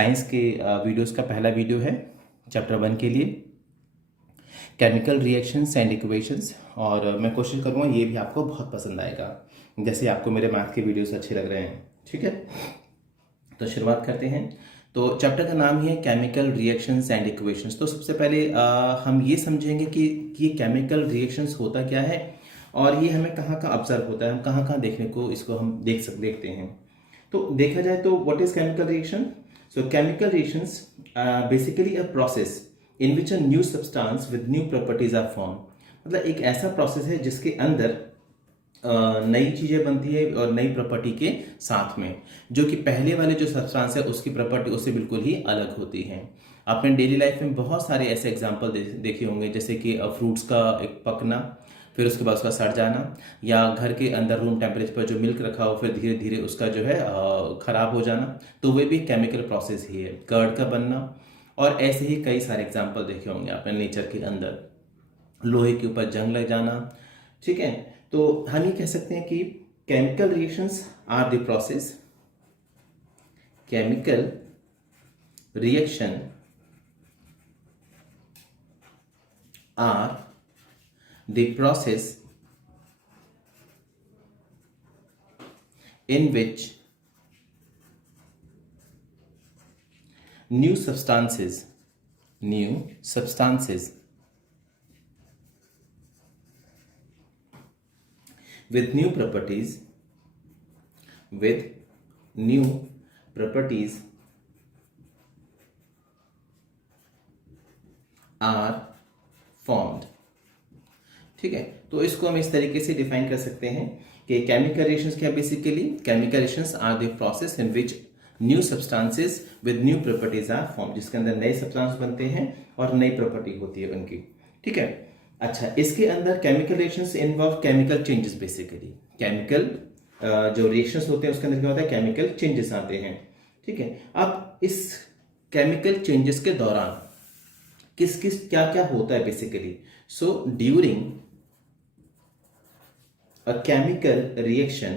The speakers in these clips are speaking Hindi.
साइंस के वीडियोस का पहला वीडियो है चैप्टर 1 के लिए, केमिकल रिएक्शंस एंड इक्वेशंस। और मैं कोशिश करूँगा ये भी आपको बहुत पसंद आएगा, जैसे आपको मेरे मैथ के वीडियोस अच्छे लग रहे हैं। ठीक है, तो शुरुआत करते हैं। तो चैप्टर का नाम ही है केमिकल रिएक्शंस एंड इक्वेशंस। तो सबसे पहले हम ये समझेंगे कि ये केमिकल रिएक्शंस होता क्या है और ये हमें कहाँ कहाँ ऑब्जर्व होता है, हम कहाँ कहाँ देखने को इसको हम देखते हैं। तो देखा जाए तो what is chemical reaction? So chemical reactions basically a process in which a new substance with new properties are form. मतलब एक ऐसा प्रोसेस है जिसके अंदर नई चीजें बनती है और नई प्रॉपर्टी के साथ में, जो कि पहले वाले जो सब्सटेंस है उसकी प्रॉपर्टी उससे बिल्कुल ही अलग होती है। आपने डेली लाइफ में बहुत सारे ऐसे एग्जांपल देखे होंगे, जैसे कि फ्रूट्स का एक पकना, फिर उसके बाद उसका सड़ जाना, या घर के अंदर रूम टेम्परेचर पर जो मिल्क रखा हो फिर धीरे धीरे उसका जो है खराब हो जाना, तो वे भी केमिकल प्रोसेस ही है। कर्ड का बनना, और ऐसे ही कई सारे एग्जाम्पल देखे होंगे आपने नेचर के अंदर। लोहे के ऊपर जंग लग जाना। ठीक है, तो हम ये कह सकते हैं कि chemical reactions are the process, chemical reaction are the process in which new substances with new properties are formed। ठीक है, तो इसको हम इस तरीके से डिफाइन कर सकते हैं कि केमिकल रिएक्शंस क्या, basically chemical reactions are the process in which new substances with new properties are form, जिसके अंदर नए सब्सटेंस बनते हैं और नई प्रॉपर्टी होती है उनकी। ठीक है, अच्छा, इसके अंदर chemical reactions involve chemical changes. Basically chemical जो रिएक्शंस होते हैं उसके अंदर क्या होता है, केमिकल चेंजेस आते हैं। ठीक है, अब इस केमिकल चेंजेस के दौरान किस किस क्या क्या होता है basically. So during a chemical reaction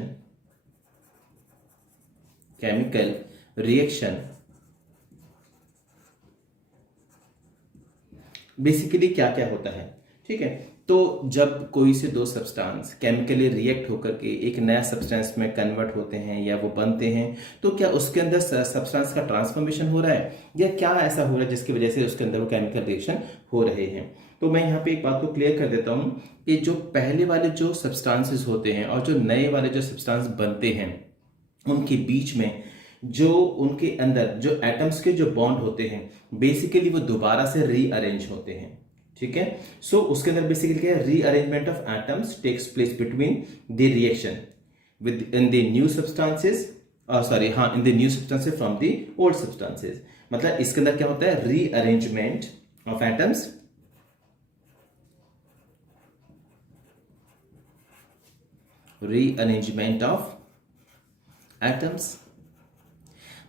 basically क्या क्या होता है। ठीक है, तो जब कोई से दो सब्सटेंस केमिकली रिएक्ट होकर के एक नया सब्सटेंस में कन्वर्ट होते हैं या वो बनते हैं, तो क्या उसके अंदर सब्सटेंस का ट्रांसफॉर्मेशन हो रहा है या क्या ऐसा हो रहा है जिसकी वजह से उसके अंदर वो केमिकल रिएक्शन हो रहे हैं। तो मैं यहाँ पे एक बात को क्लियर कर देता हूँ कि जो पहले वाले जो सब्सटेंसेस होते हैं और जो नए वाले जो सब्सटेंस बनते हैं, उनके बीच में जो उनके अंदर जो एटम्स के जो बॉन्ड होते हैं, बेसिकली वो दोबारा से रीअरेंज होते हैं। ठीक है, सो उसके अंदर बेसिकली क्या है, rearrangement of atoms takes place between the reaction with in the new substances, in the new substances from the old substances. मतलब इसके अंदर क्या होता है, rearrangement of atoms, rearrangement of atoms.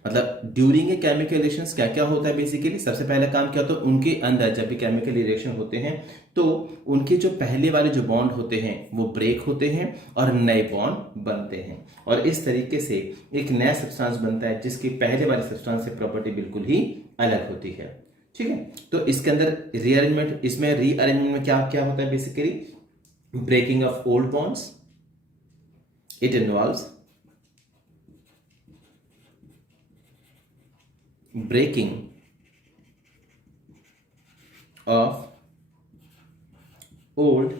मतलब ड्यूरिंग ए केमिकल रिएक्शंस क्या क्या होता है, बेसिकली सबसे पहला काम क्या होता है, उनके अंदर जब भी केमिकल रिएक्शन होते हैं तो उनके जो पहले वाले जो बॉन्ड होते हैं वो ब्रेक होते हैं और नए बॉन्ड बनते हैं, और इस तरीके से एक नया सब्सटेंस बनता है जिसकी पहले वाले सब्सटेंस से प्रॉपर्टी बिल्कुल ही अलग होती है। ठीक है, तो इसके अंदर रीअरेंजमेंट, इसमें रीअरेंजमेंट में क्या क्या होता है, basically breaking of old bonds, it involves breaking of old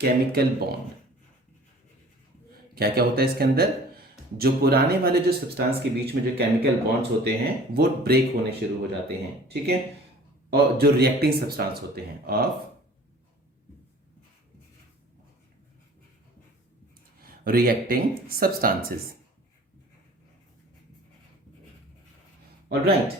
chemical bond। क्या क्या होता है इसके अंदर, जो पुराने वाले जो सब्सटेंस के बीच में जो केमिकल बॉन्ड्स होते हैं वो ब्रेक होने शुरू हो जाते हैं। ठीक है, और जो रिएक्टिंग सब्सटेंस होते हैं ऑफ रिएक्टिंग सब्सटेंसेस। ऑलराइट,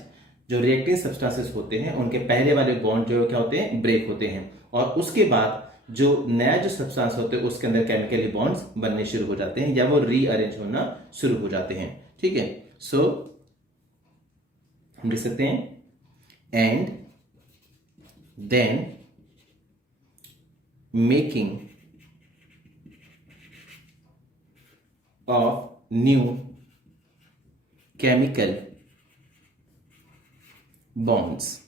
जो रिएक्टिव सब्सटेंसेस होते हैं उनके पहले वाले बॉन्ड जो क्या होते हैं, ब्रेक होते हैं, और उसके बाद जो नया जो सब्सटेंस होते हैं उसके अंदर केमिकली बॉन्ड्स बनने शुरू हो जाते हैं या वो रीअरेंज होना शुरू हो जाते हैं। ठीक है, सो हम लिख सकते हैं and then making of new chemical bonds,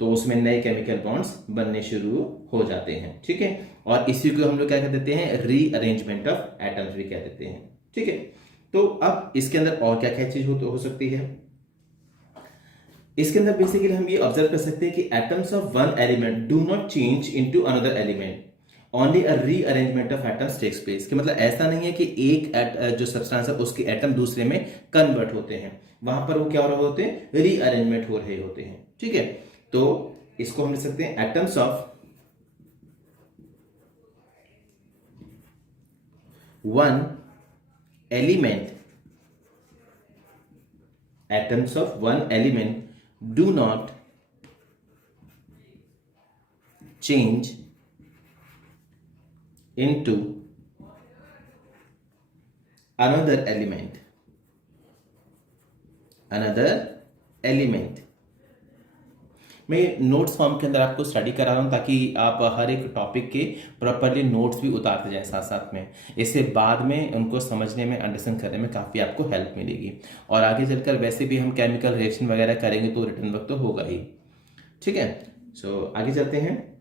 तो उसमें नए केमिकल बॉन्ड्स बनने शुरू हो जाते हैं। ठीक है, और इसी को हम लोग क्या कह देते हैं, रीअरेंजमेंट ऑफ एटम्स भी कह देते हैं। ठीक है, तो अब इसके अंदर और क्या क्या चीज हो सकती है, इसके अंदर बेसिकली हम ये ऑब्जर्व कर सकते हैं कि atoms of one element do not change into another element, only a rearrangement of atoms takes place. कि मतलब ऐसा नहीं है कि एक जो सब्सटेंस है उसके एटम दूसरे में कन्वर्ट होते हैं, वहां पर वो क्या हो रहे होते हैं, रीअरेंजमेंट हो रहे होते हैं। ठीक है, तो इसको हम लिख सकते हैं atoms of one element, atoms of one element do not change into another element, मैं नोट्स फॉर्म के अंदर आपको स्टडी करा रहा हूँ ताकि आप हर एक टॉपिक के प्रॉपरली नोट्स भी उतारते जाएं साथ साथ में। इससे बाद में उनको समझने में, अंडरस्टैंड करने में काफ़ी आपको हेल्प मिलेगी। और आगे चलकर वैसे भी हम केमिकल रिएक्शन वगैरह करेंगे तो रिटर्न वर्क तो होगा ही। ठीक है, सो आगे चलते हैं।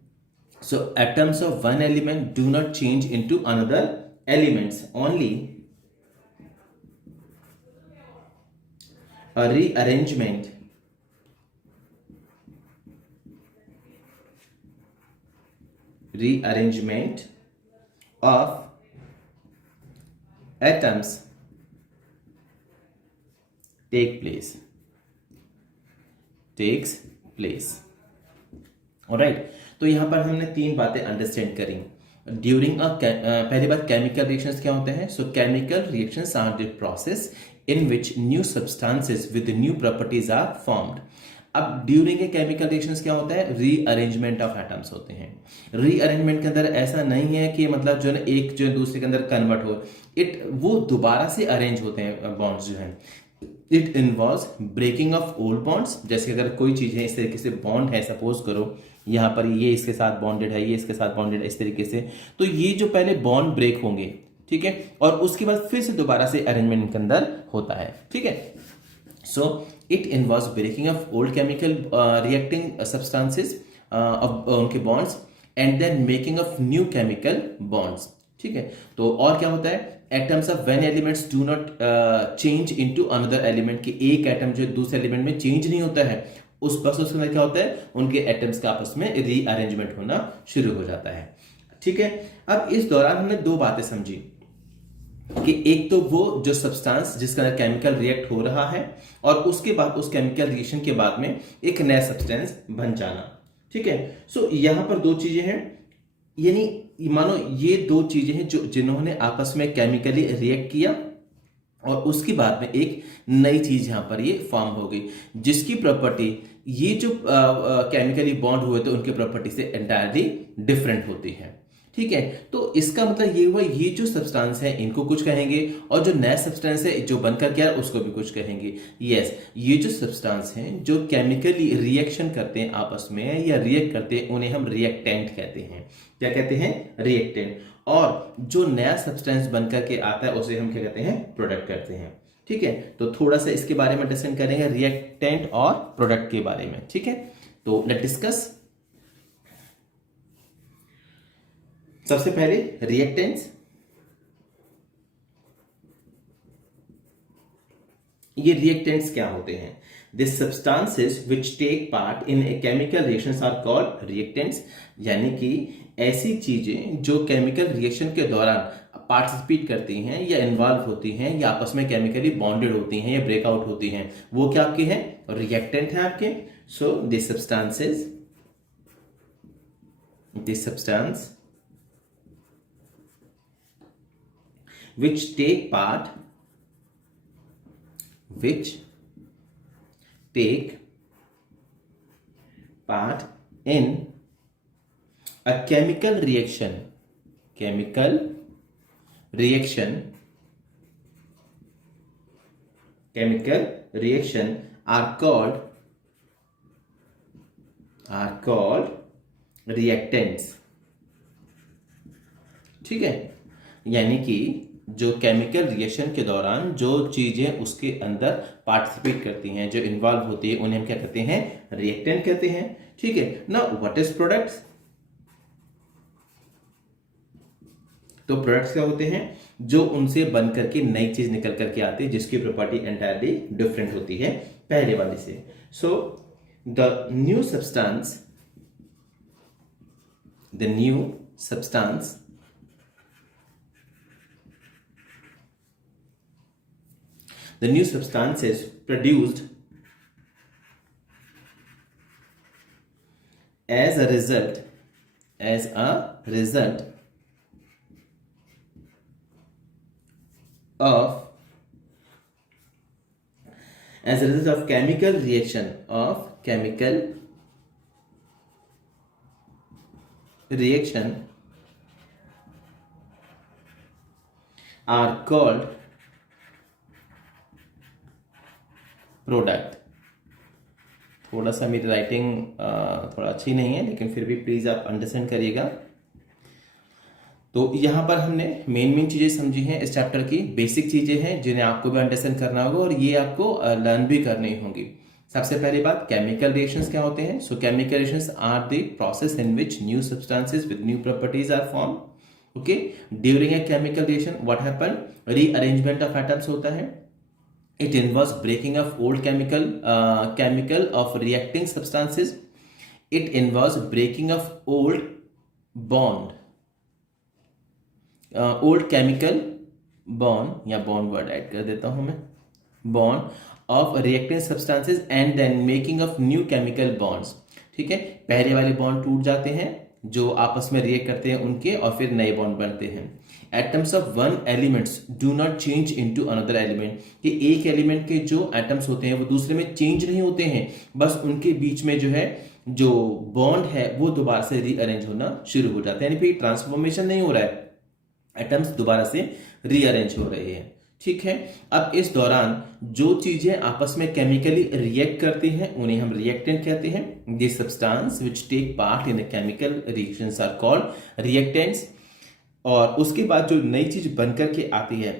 So atoms of one element do not change into another elements, only a rearrangement of atoms takes place। Alright, तो यहां पर हमने तीन बातें अंडरस्टैंड करी ड्यूरिंग पहली बात, केमिकल रिएक्शंस क्या होते हैं। So chemical reactions are the process in which new substances with new properties are formed. अब ड्यूरिंग ए केमिकल रिएक्शंस क्या होता है, रीअरेंजमेंट ऑफ एटम्स होते हैं। रीअरेंजमेंट के अंदर ऐसा नहीं है कि मतलब जो है एक जो है दूसरे के अंदर कन्वर्ट हो, वो दोबारा से अरेंज होते हैं बॉन्ड्स जो है। It involves breaking of old bonds, जैसे अगर कोई चीज है इस तरीके से बॉन्ड है, सपोज करो यहाँ पर ये इसके साथ बॉन्डेड है, ये इसके साथ बॉन्डेड है, इस तरीके से, तो ये जो पहले बॉन्ड ब्रेक होंगे, ठीक है, और उसके बाद फिर से दोबारा से अरेंजमेंट के अंदर होता है। ठीक है, so it involves breaking of old chemical reacting substances of उनके bonds and then making of new chemical bonds. ठीक है, तो और क्या होता है, atoms of one elements do not change into another element, कि एक एटम जो दूसरे एलिमेंट में चेंज नहीं होता है, उस प्रोसेस में क्या होता है, उनके एटम्स का आपस में रीअरेंजमेंट होना शुरू हो जाता है। ठीक है, अब इस दौरान हमने दो बातें समझी कि एक तो वो जो सब्सटेंस जिसका अंदर केमिकल रिएक्ट हो रहा है, और उसके बाद उस केमिकल रिएक्शन के बाद में एक नया सब्सटेंस बन जाना। ठीक है, सो यहां पर दो चीजें हैं, यानी मानो ये दो चीजें हैं जो जिन्होंने आपस में केमिकली रिएक्ट किया और उसके बाद में एक नई चीज यहां पर ये फॉर्म हो गई, जिसकी प्रॉपर्टी ये जो केमिकली बॉन्ड हुए थे उनकी प्रॉपर्टी से एंटायरली डिफरेंट होती है। ठीक है, तो इसका मतलब ये हुआ, ये जो सब्सटेंस है इनको कुछ कहेंगे, और जो नया सब्सटेंस है जो बनकर गया उसको भी कुछ कहेंगे। यस, ये जो सब्सटेंस हैं जो केमिकली रिएक्शन करते हैं आपस में या रिएक्ट करते हैं, उन्हें हम रिएक्टेंट कहते हैं। क्या कहते हैं, रिएक्टेंट। और जो नया सब्सटेंस बनकर के आता है उसे हम क्या कहते हैं, प्रोडक्ट कहते हैं। ठीक है, तो थोड़ा सा इसके बारे में अंडरस्टैंड करेंगे, रिएक्टेंट और प्रोडक्ट के बारे में। ठीक है, तो लेट्स डिस्कस। सबसे पहले रिएक्टेंट्स, ये रिएक्टेंट्स क्या होते हैं, this substances which take part in a chemical reactions are called reactants. यानी कि ऐसी चीजें जो केमिकल रिएक्शन के दौरान पार्टिसिपेट करती हैं या इन्वॉल्व होती हैं या आपस में केमिकली बॉन्डेड होती हैं या ब्रेकआउट होती हैं, वो क्या आपके हैं, रिएक्टेंट हैं आपके। So this substance which take part in a chemical reaction are called reactants। ठीक है, यानी कि जो केमिकल रिएक्शन के दौरान जो चीजें उसके अंदर पार्टिसिपेट करती हैं, जो इन्वॉल्व होती है, उन्हें हम क्या कहते हैं? रिएक्टेंट कहते हैं। ठीक है ना। What is products? तो प्रोडक्ट्स क्या होते हैं? जो उनसे बन करके नई चीज निकल करके आती है, जिसकी प्रॉपर्टी एंटायरली डिफरेंट होती है पहले वाले से। सो the new substance is produced as a result of chemical reaction are called product. थोड़ा सा मेरी राइटिंग थोड़ा अच्छी नहीं है, लेकिन फिर भी प्लीज आप अंडरस्टैंड करिएगा। तो यहाँ पर हमने मेन चीजें समझी हैं इस चैप्टर की, बेसिक चीजें हैं जिन्हें आपको भी अंडरस्टैंड करना होगा और ये आपको लर्न भी करनी होंगी। सबसे पहली बात, केमिकल रिएक्शंस क्या होते हैं? So chemical reactions are the process in which new substances with new properties are form. Okay, during a chemical reaction what happen? Rearrangement of atoms होता है। It involves breaking of old chemical of reacting substances. It involves breaking of old chemical bond या bond word ऐड कर देता हूं मैं, bond of reacting substances and then making of new chemical bonds. ठीक है, पहले वाले बॉन्ड टूट जाते हैं जो आपस में रिएक्ट करते हैं उनके, और फिर नए बॉन्ड बनते हैं। Atoms of one elements do not change into another element, कि एक एलिमेंट के जो एटम्स होते हैं वो दूसरे में चेंज नहीं होते हैं, बस उनके बीच में जो है जो बॉन्ड है वो दोबारा से रीअरेंज होना शुरू हो जाता है, यानी फिर ट्रांसफॉर्मेशन नहीं हो रहा है, एटम्स दोबारा से रीअरेंज हो रहे हैं। ठीक है, अब इस दौरान जो चीजें आपस में केमिकली रिएक्ट करती हैं उन्हें हम रिएक्टेंट कहते हैं। This substance which take part in the chemical reactions are called reactants. और उसके बाद जो नई चीज बनकर के आती है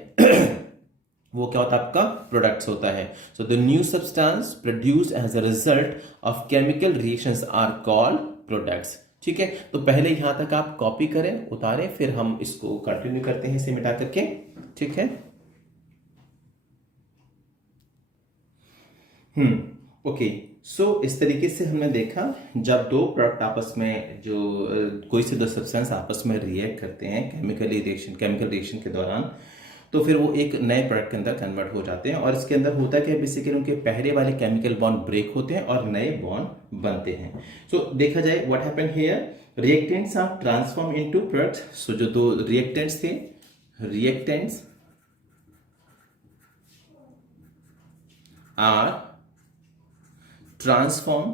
वो क्या होता है? आपका प्रोडक्ट्स होता है। So the new substance produced as a result of chemical reactions are called products. ठीक है, तो पहले यहां तक आप कॉपी करें, उतारें, फिर हम इसको कंटिन्यू करते हैं इसे मिटा करके। ठीक है, ओके। सो इस तरीके से हमने देखा, जब दो प्रोडक्ट आपस में जो कोई से दो सब्सटेंस आपस में रिएक्ट करते हैं केमिकल रिएक्शन के दौरान, तो फिर वो एक नए प्रोडक्ट के अंदर कन्वर्ट हो जाते हैं। और इसके अंदर होता क्या है? बेसिकली उनके पहले वाले केमिकल बॉन्ड ब्रेक होते हैं और नए बॉन्ड बनते हैं। सो देखा जाए what happen here, reactants are transform into products. So जो दो रिएक्टेंट्स थे, reactants are transform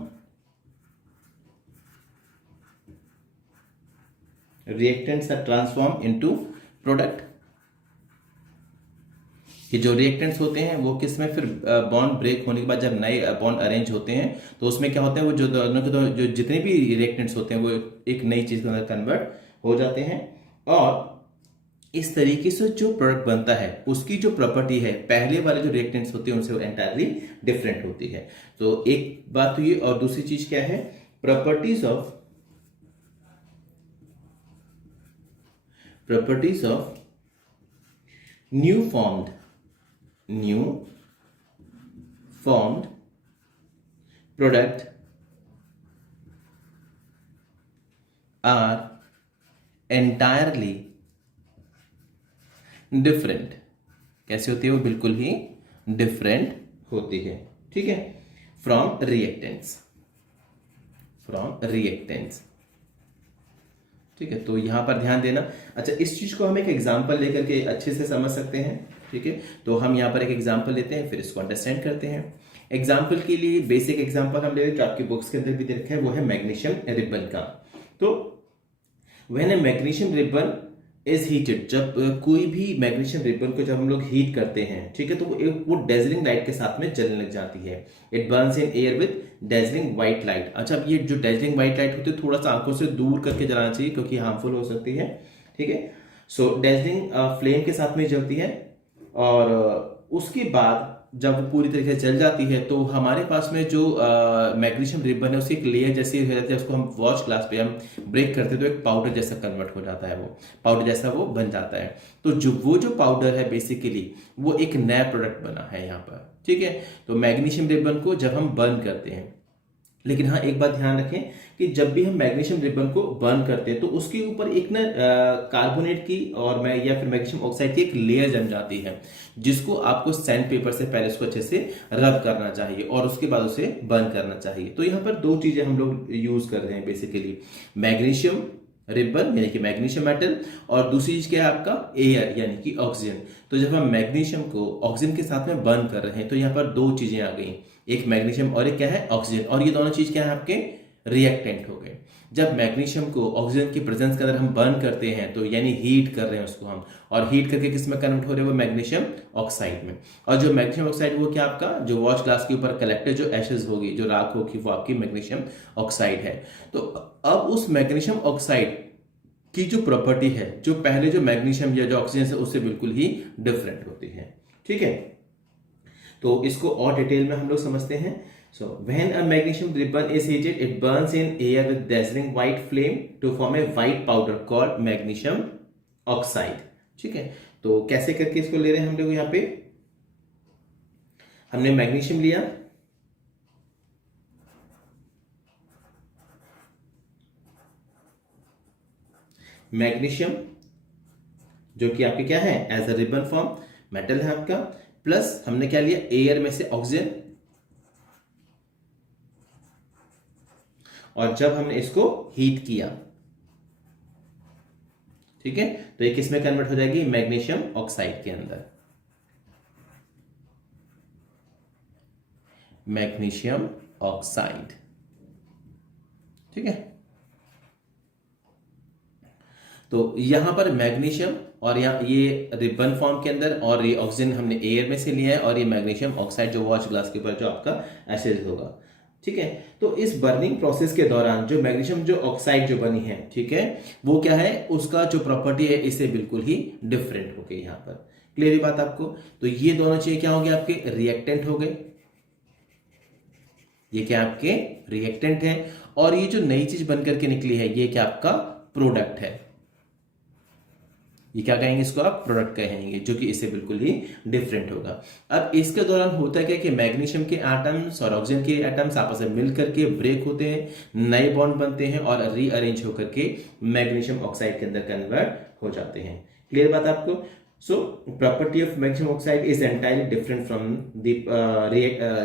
reactants are transformed into product। कि जो रिएक्टेंट्स होते हैं वो किस में, फिर बॉन्ड ब्रेक होने के बाद जब नए बॉन्ड अरेंज होते हैं तो उसमें क्या होता है, वो जो दोनों के जो जितने भी रिएक्टेंट्स होते हैं वो एक नई चीज के अंदर कन्वर्ट हो जाते हैं। और इस तरीके से जो प्रोडक्ट बनता है उसकी जो प्रॉपर्टी है पहले वाले जो रिएक्टेंट्स होते हैं उनसे वो एंटायरली डिफरेंट होती है। तो एक बात तो ये, और दूसरी चीज क्या है? Properties of new formed product are entirely different. कैसे होती है? वो बिल्कुल ही डिफरेंट होती है। ठीक है, फ्रॉम रिएक्टेंट्स। ठीक है, तो यहां पर ध्यान देना। अच्छा, इस चीज को हम एक एग्जांपल लेकर के अच्छे से समझ सकते हैं। ठीक है, तो हम यहां पर एक एग्जांपल लेते हैं, फिर इसको अंडरस्टैंड करते हैं। एग्जांपल के लिए बेसिक एग्जांपल हम ले रहे हैं, आपकी बुक्स के अंदर भी दे रखा है, वो है मैग्नीशियम रिबन का। तो when A magnesium ribbon is heated, जब कोई भी मैग्नीशियम रिबन को जब हम लोग हीट करते हैं, ठीक है, तो वो डेजलिंग लाइट के साथ में जलने लग जाती है। It Burns in air with dazzling white light. अच्छा, अब ये जो डेजलिंग व्हाइट लाइट होती है थोड़ा सा आंखों से दूर करके जलाना चाहिए क्योंकि हार्मफुल हो सकती है। ठीक है, सो डैजलिंग फ्लेम के साथ में जलती है और उसके बाद जब वो पूरी तरीके से जल जाती है तो हमारे पास में जो मैग्नीशियम रिबन है उसकी एक लेयर जैसी हो जाती है, उसको हम वॉच ग्लास पे हम ब्रेक करते हैं तो एक पाउडर जैसा कन्वर्ट हो जाता है, वो पाउडर जैसा वो बन जाता है। तो जो पाउडर है बेसिकली वो एक नया प्रोडक्ट बना है यहाँ पर, ठीक है। तो मैग्नीशियम रिबन को जब हम बर्न करते हैं, लेकिन हाँ एक बात ध्यान रखें कि जब भी हम मैग्नीशियम रिबन को बर्न करते हैं तो उसके ऊपर एक ना कार्बोनेट की और मैं या फिर मैग्नीशियम ऑक्साइड की एक लेयर जम जाती है, जिसको आपको सैंड पेपर से पहले उसको अच्छे से रब करना चाहिए और उसके बाद उसे बर्न करना चाहिए। तो यहाँ पर दो चीजें हम लोग यूज कर रहे हैं बेसिकली, मैग्नीशियम रिबन यानी कि मैग्नीशियम मेटल, और दूसरी चीज क्या है आपका एयर यानी कि ऑक्सीजन। तो जब हम मैग्नीशियम को ऑक्सीजन के साथ में बर्न कर रहे हैं तो यहाँ पर दो चीजें आ गई, एक मैग्नीशियम और एक क्या है ऑक्सीजन, और ये दोनों चीज क्या है आपके रिएक्टेंट हो गए। जब मैग्नीशियम को ऑक्सीजन की प्रेजेंस के अंदर हम बर्न करते हैं तो यानी हीट कर रहे हैं उसको हम, और हीट करके किस में कन्वर्ट हो रहे हैं, वो मैग्नीशियम ऑक्साइड में। और जो मैग्नीशियम ऑक्साइड वो क्या आपका जो वॉच ग्लास के ऊपर कलेक्टेड जो एशेज होगी, जो राख होगी, वो आपकी मैग्नीशियम ऑक्साइड है। तो अब उस मैग्नीशियम ऑक्साइड की जो प्रॉपर्टी है, जो पहले जो मैग्नीशियम या जो ऑक्सीजन है उससे बिल्कुल ही डिफरेंट होती है, ठीक है। तो इसको और डिटेल में हम लोग समझते हैं। सो when a magnesium ribbon is heated it Burns in air with dazzling white flame to form a white powder called magnesium oxide, ठीक है। तो कैसे करके इसको ले रहे हैं हम लोग, यहाँ पे हमने मैग्नीशियम लिया, मैग्नीशियम जो कि आपके क्या है as a ribbon form metal है आपका, प्लस हमने क्या लिया एयर में से ऑक्सीजन, और जब हमने इसको हीट किया, ठीक है, तो ये किस में कन्वर्ट हो जाएगी मैग्नीशियम ऑक्साइड के अंदर, मैग्नीशियम ऑक्साइड, ठीक है। तो यहां पर मैग्नीशियम और यहाँ ये रिबन फॉर्म के अंदर, और ये ऑक्सीजन हमने एयर में से लिया है, और ये मैग्नीशियम ऑक्साइड जो वॉच ग्लास के ऊपर जो आपका एसिड होगा, ठीक है। तो इस बर्निंग प्रोसेस के दौरान जो मैग्नीशियम जो ऑक्साइड जो बनी है, ठीक है, वो क्या है उसका जो प्रॉपर्टी है इससे बिल्कुल ही डिफरेंट हो गई यहाँ पर। क्लियर बात आपको? तो ये दोनों चीजें क्या होंगे आपके रिएक्टेंट हो गए, ये क्या आपके रिएक्टेंट है, और ये जो नई चीज बनकर के निकली है ये क्या आपका प्रोडक्ट है, ये क्या कहेंगे इसको आप प्रोडक्ट कहेंगे, जो कि इससे बिल्कुल ही डिफरेंट होगा। अब इसके दौरान होता क्या कि मैग्नीशियम के एटम्स और ऑक्सीजन के एटम्स आपस में मिल करके ब्रेक होते हैं, नए बॉन्ड बनते हैं और रीअरेंज होकर के मैग्नीशियम ऑक्साइड के अंदर कन्वर्ट हो जाते हैं। क्लियर बात आपको? So property of magnesium oxide is entirely different from the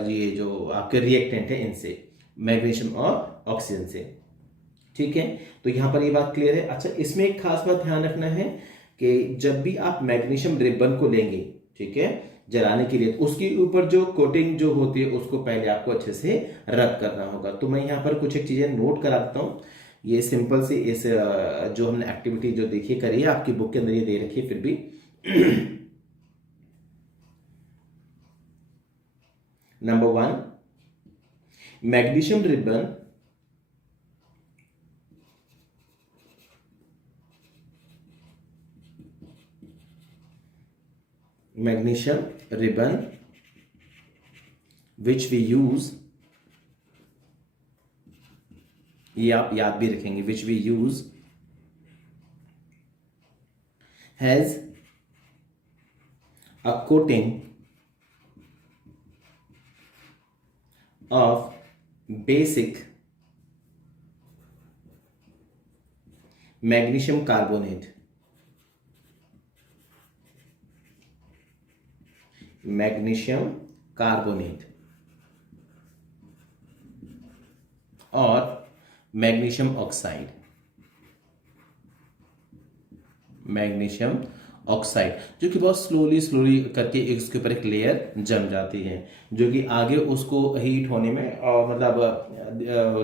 ये जो आपके रिएक्टेंट है इनसे, मैग्नीशियम और ऑक्सीजन से, ठीक है। तो यहां पर ये बात क्लियर है। अच्छा, इसमें एक खास बात ध्यान रखना है कि जब भी आप मैग्नीशियम रिबन को लेंगे, ठीक है, जलाने के लिए, तो उसके ऊपर जो कोटिंग जो होती है उसको पहले आपको अच्छे से रब करना होगा। तो मैं यहाँ पर कुछ एक चीजें नोट करा देता हूँ। ये सिंपल सी इस जो हमने एक्टिविटी जो देखिए करी है, आपकी बुक के अंदर ये दे रखी है फिर भी number 1, magnesium ribbon which we use, ये आप याद भी रखेंगे, which we use has a coating of basic magnesium carbonate, magnesium carbonate और मैग्नीशियम ऑक्साइड, मैग्नीशियम ऑक्साइड जो कि बहुत स्लोली करके इसके ऊपर एक लेयर जम जाती है, जो कि आगे उसको हीट होने में मतलब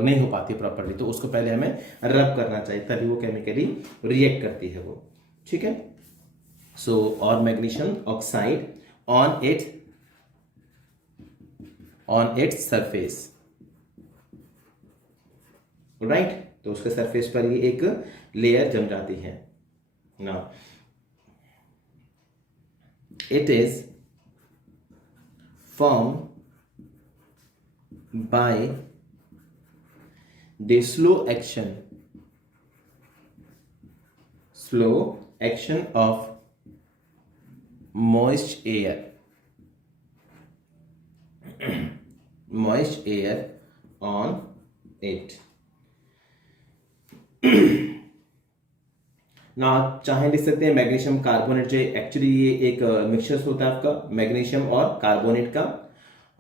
नहीं हो पाती प्रॉपर्ली, तो उसको पहले हमें रब करना चाहिए तभी वो केमिकली रिएक्ट करती है वो, ठीक है। सो और magnesium oxide on its surface, right. तो उसके सरफेस पर ये एक लेयर जम जाती है ना। It is formed by the slow action of moist air on it. ना आप चाहे लिख सकते हैं मैग्नीशियम कार्बोनेट, जो एक्चुअली ये एक मिक्सचर होता है आपका मैग्नीशियम और कार्बोनेट का।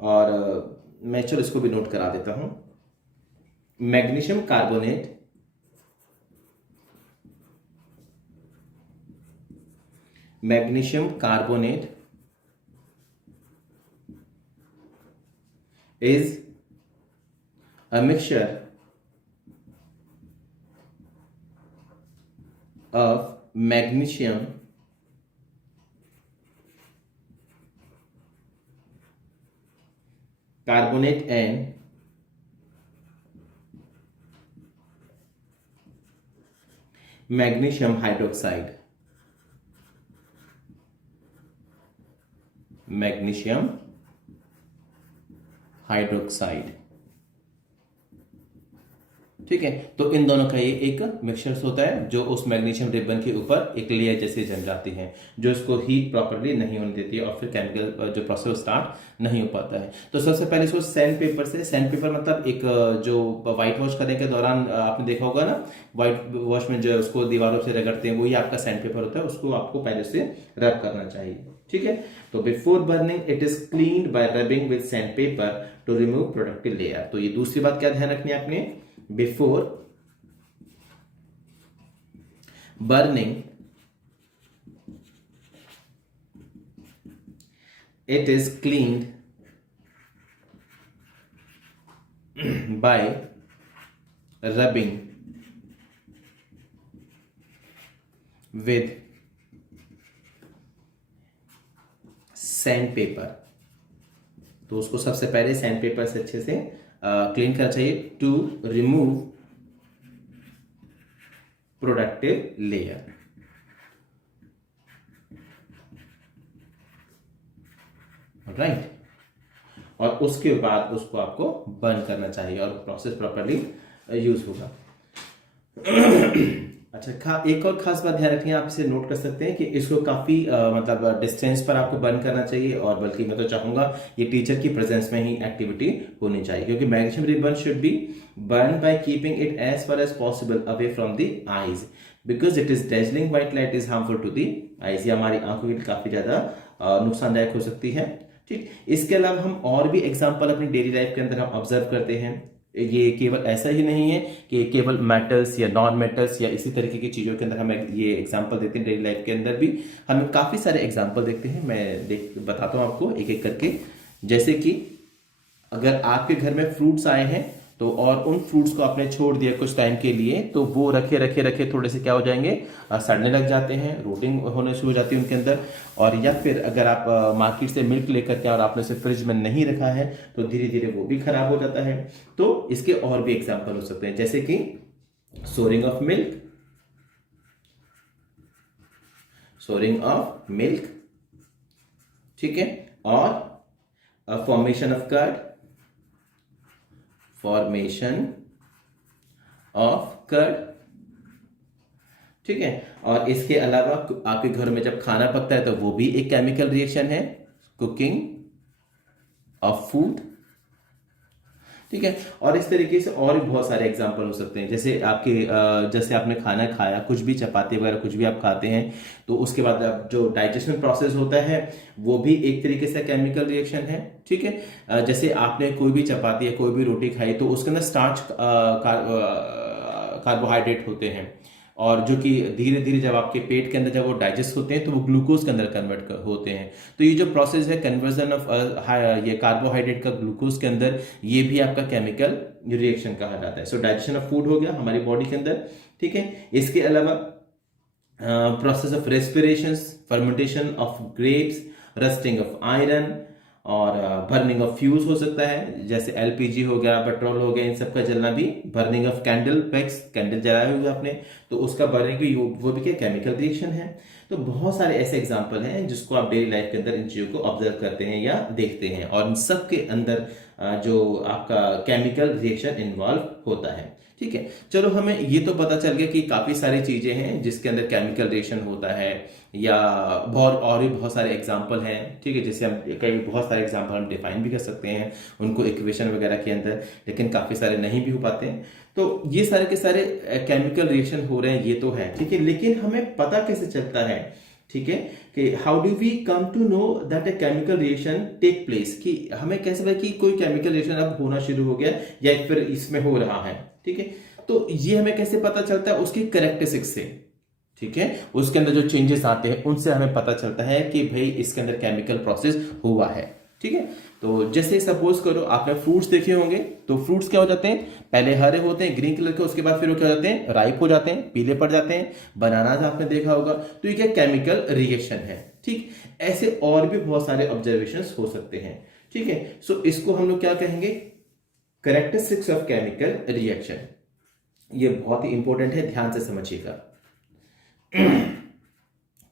और मैं चलो इसको भी नोट करा देता हूं। Magnesium carbonate is a mixture of magnesium carbonate and magnesium hydroxide. Magnesium hydroxide, ठीक है। तो इन दोनों का ये एक मिक्सचर होता है जो उस मैग्नीशियम रिबन के ऊपर एक लेयर जैसे जम जाती है, जो इसको हीट प्रॉपर्ली नहीं होने देती है और फिर केमिकल जो प्रोसेस स्टार्ट नहीं हो पाता है। तो सबसे पहले इसको सैंड पेपर से, सैंड पेपर मतलब एक जो व्हाइट वॉश करने के दौरान आपने देखा होगा ना, व्हाइट वॉश में जो उसको दीवारों से रगड़ते हैं, वही आपका सैंड पेपर होता है, उसको आपको पहले से रब करना चाहिए, ठीक है। तो before burning it is cleaned bye rubbing with sand paper two remove productive layer. तो ये दूसरी बात क्या ध्यान रखनी है आपने, before burning it is cleaned by rubbing with sandpaper। तो उसको सबसे पहले सैंड पेपर से अच्छे से क्लीन करना चाहिए to remove productive layer. Right, और उसके बाद उसको आपको बर्न करना चाहिए और प्रोसेस प्रॉपर्ली यूज होगा। अच्छा, एक और खास बात ध्यान रखनी है, आप इसे नोट कर सकते हैं कि इसको काफी मतलब डिस्टेंस पर आपको बर्न करना चाहिए, और बल्कि मैं तो चाहूंगा ये टीचर की प्रेजेंस में ही एक्टिविटी होनी चाहिए, क्योंकि magnesium ribbon should be burn by keeping it as far as possible away from the eyes, because it is dazzling white light is harmful to the eyes. ये हमारी आंखों के लिए काफी ज्यादा नुकसानदायक हो सकती है, ठीक। इसके अलावा हम और भी एग्जाम्पल अपनी डेली लाइफ के अंदर हम ऑब्जर्व करते हैं। ये केवल ऐसा ही नहीं है कि केवल मेटल्स या नॉन मेटल्स या इसी तरीके की चीज़ों के अंदर हम ये एग्जांपल देते हैं, डेली लाइफ के अंदर भी हम काफ़ी सारे एग्जांपल देखते हैं। मैं बताता हूँ आपको एक एक करके। जैसे कि अगर आपके घर में फ्रूट्स आए हैं तो और उन फ्रूट्स को आपने छोड़ दिया कुछ टाइम के लिए, तो वो रखे रखे रखे थोड़े से क्या हो जाएंगे, सड़ने लग जाते हैं, रोटिंग होने शुरू हो जाती है उनके अंदर। और या फिर अगर आप मार्केट से मिल्क लेकर के और आपने उसे फ्रिज में नहीं रखा है तो धीरे धीरे वो भी खराब हो जाता है। तो इसके और भी एग्जाम्पल हो सकते हैं, जैसे कि सोरिंग ऑफ मिल्क, ठीक है, और फॉर्मेशन ऑफ कर्ड, ठीक है। और इसके अलावा आपके घर में जब खाना पकता है तो वो भी एक केमिकल रिएक्शन है, कुकिंग ऑफ फूड, ठीक है। और इस तरीके से और भी बहुत सारे एग्जाम्पल हो सकते हैं। जैसे आपने खाना खाया, कुछ भी चपाती वगैरह कुछ भी आप खाते हैं, तो उसके बाद जो डाइजेशन प्रोसेस होता है वो भी एक तरीके से केमिकल रिएक्शन है, ठीक है। जैसे आपने कोई भी चपाती या कोई भी रोटी खाई तो उसके अंदर स्टार्च कार्बोहाइड्रेट होते हैं, और जो कि धीरे धीरे जब आपके पेट के अंदर जब वो डाइजेस्ट होते हैं तो वो ग्लूकोज के अंदर कन्वर्ट होते हैं। तो ये जो प्रोसेस है कन्वर्जन ऑफ ये कार्बोहाइड्रेट का ग्लूकोज के अंदर, ये भी आपका केमिकल रिएक्शन कहा जाता है। सो डाइजेशन ऑफ फूड हो गया हमारी बॉडी के अंदर, ठीक है। इसके अलावा process of respiration, fermentation of grapes, rusting of iron, और बर्निंग ऑफ फ्यूल्स हो सकता है, जैसे एलपीजी हो गया, पेट्रोल हो गया, इन सब का जलना भी, burning of candle wax, candle जलाए हुए आपने तो उसका बर्निंग भी, वो भी क्या केमिकल रिएक्शन है। तो बहुत सारे ऐसे एग्जाम्पल हैं जिसको आप डेली लाइफ के अंदर इन चीज़ों को ऑब्जर्व करते हैं या देखते हैं, और इन सब के अंदर जो आपका केमिकल रिएक्शन इन्वॉल्व होता है। ठीक है, चलो हमें ये तो पता चल गया कि काफ़ी सारी चीज़ें हैं जिसके अंदर केमिकल रिएक्शन होता है, या बहुत और भी बहुत सारे एग्जाम्पल हैं। ठीक है, जैसे हम कई बहुत सारे एग्जाम्पल हम डिफाइन भी कर सकते हैं उनको इक्वेशन वगैरह के अंदर, लेकिन काफ़ी सारे नहीं भी हो पाते हैं। तो ये सारे के सारे केमिकल रिएक्शन हो रहे हैं, ये तो है। ठीक है, लेकिन हमें पता कैसे चलता है, ठीक है, कि how do we come to know that a chemical reaction take place, कि हमें कैसे पता कि कोई केमिकल रिएक्शन अब होना शुरू हो गया या फिर इसमें हो रहा है। ठीक है, तो ये हमें कैसे पता चलता है, उसकी कैरेक्टरिस्टिक्स से। ठीक है, उसके अंदर जो चेंजेस आते हैं उनसे हमें पता चलता है कि भाई इसके अंदर केमिकल प्रोसेस हुआ है। ठीक है, तो जैसे सपोज करो आपने फ्रूट्स देखे होंगे, तो फ्रूट्स क्या हो जाते हैं, पहले हरे होते हैं ग्रीन कलर के, उसके बाद फिर वो क्या हो जाते हैं, राइप हो जाते हैं, पीले पड़ जाते हैं। बनाना आपने देखा होगा, तो ये क्या केमिकल रिएक्शन है। ठीक, ऐसे और भी बहुत सारे ऑब्जर्वेशंस हो सकते हैं। ठीक है, सो इसको हम लोग क्या कहेंगे, कैरेक्टरिस्टिक्स ऑफ केमिकल रिएक्शन। ये बहुत ही इंपॉर्टेंट है, ध्यान से समझिएगा।